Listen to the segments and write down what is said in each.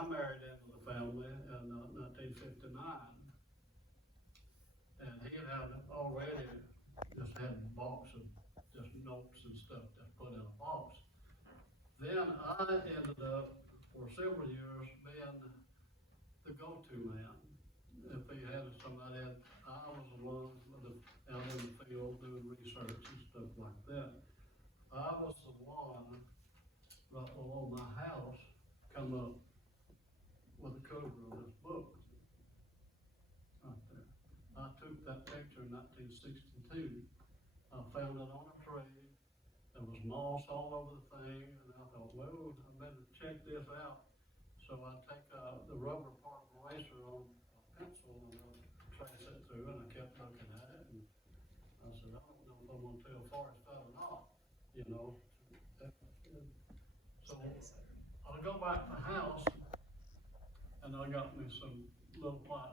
I married into the family in 1959, and he had already just had a box of just notes and stuff just put in a box. Then I ended up, for several years, being the go-to man. If he had somebody, I was the one out in the field doing research and stuff like that. I was the one right below my house come up with the cover of this book right there. I took that picture in 1962. I found it on a tree. There was moss all over the thing, and I thought, well, I better check this out. So I take the rubber part eraser on a pencil and I trace it through, and I kept looking at it, and I said, I don't know if I'm gonna tell Forrest that or not, you know. So I go back to the house, and I got me some little white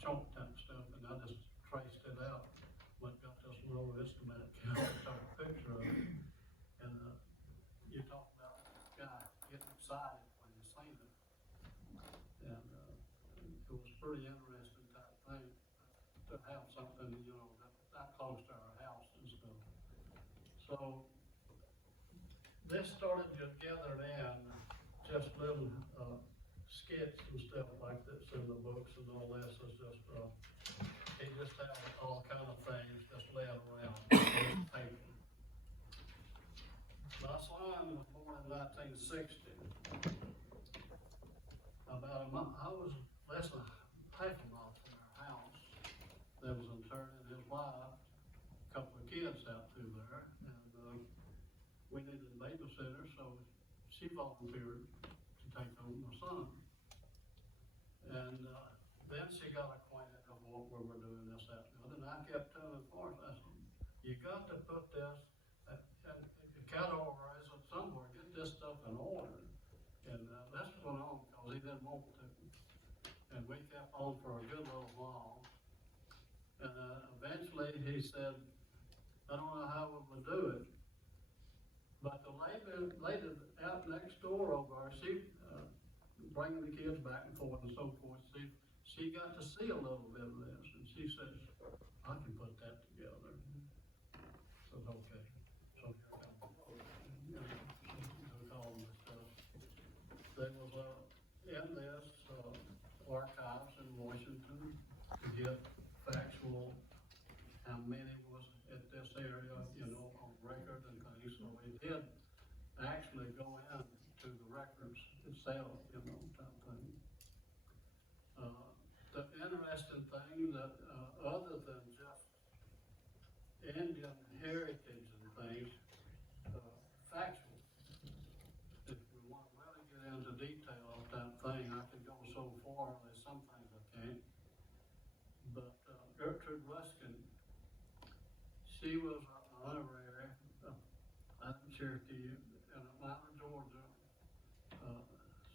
chalk type stuff, and I just traced it out. But got this little estimate type picture of it. And you talk about a guy getting excited when you see it. And it was pretty interesting type thing to have something, you know, that close to our house and stuff. So this started to gather in just little skits and stuff like this in the books, and all this is just, he just had all kind of things just laying around on paper. My son was born in 1960. About a month, I was less than half a mile from our house. There was an attorney and his wife, a couple of kids out through there, and we needed a babysitter, so she volunteered to take home my son. And then she got acquainted of what we were doing, this, that, and the other, and I kept telling Forrest, I said, you got to put this, and you categorize it somewhere, get this stuff in order. And this went on because he didn't want to. And we kept on for a good little while. And eventually he said, I don't know how we would do it. But the lady out next door over, she bringing the kids back and forth and so forth, she got to see a little bit of this, and she says, I can put that together. So okay. So here comes all this stuff. There was in this archives in Washington to get factual how many was at this area, you know, on record and things. So we did actually go into the records itself, you know, type thing. The interesting thing that other than just Indian heritage and things, factual. If we want to really get into detail of that thing, I could go so far, there's some things I can't. But Gertrude Ruskin, she was an honorary out in Cherokee in Atlanta, Georgia.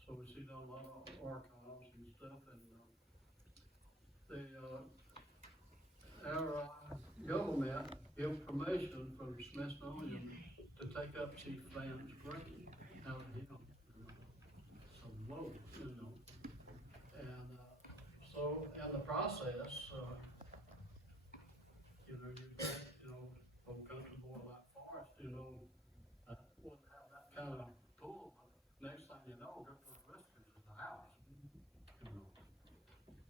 So she done a lot of archives and stuff, and our government gave permission from Smithsonian to take up Chief Van's grave out of him. So whoa, you know. And so in the process, you know, you get, you know, old country boy like Forrest, you know, wouldn't have that kind of pull, but next thing you know, Gertrude Ruskin is the house. You know.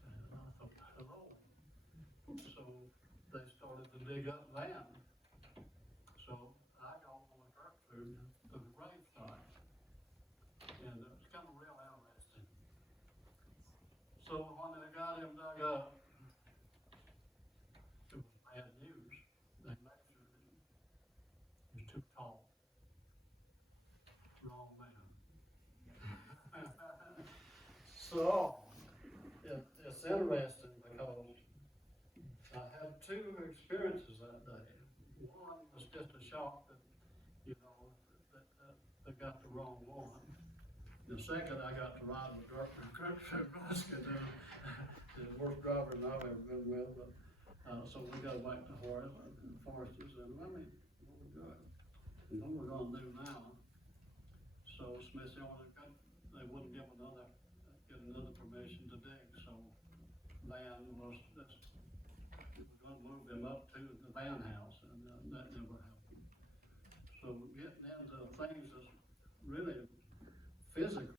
And I thought, hello. So they started to dig up land. So I go with Gertrude to the gravesite. And it's kind of real interesting. So when they got him dug up, it was bad news. They measured him. He was too tall. Wrong man. So it's interesting because I had two experiences that day. One was just a shock that, you know, that they got the wrong one. The second, I got to ride with Gertrude Ruskin, the worst driver I've ever been with. But so we go back to Forrest and said, let me, what we doing? What we're going to do now? So Smithsonian, they wouldn't give another another permission to dig, so Van was, we were gonna move him up to the Van house, and that never happened. So getting into things that's really physical.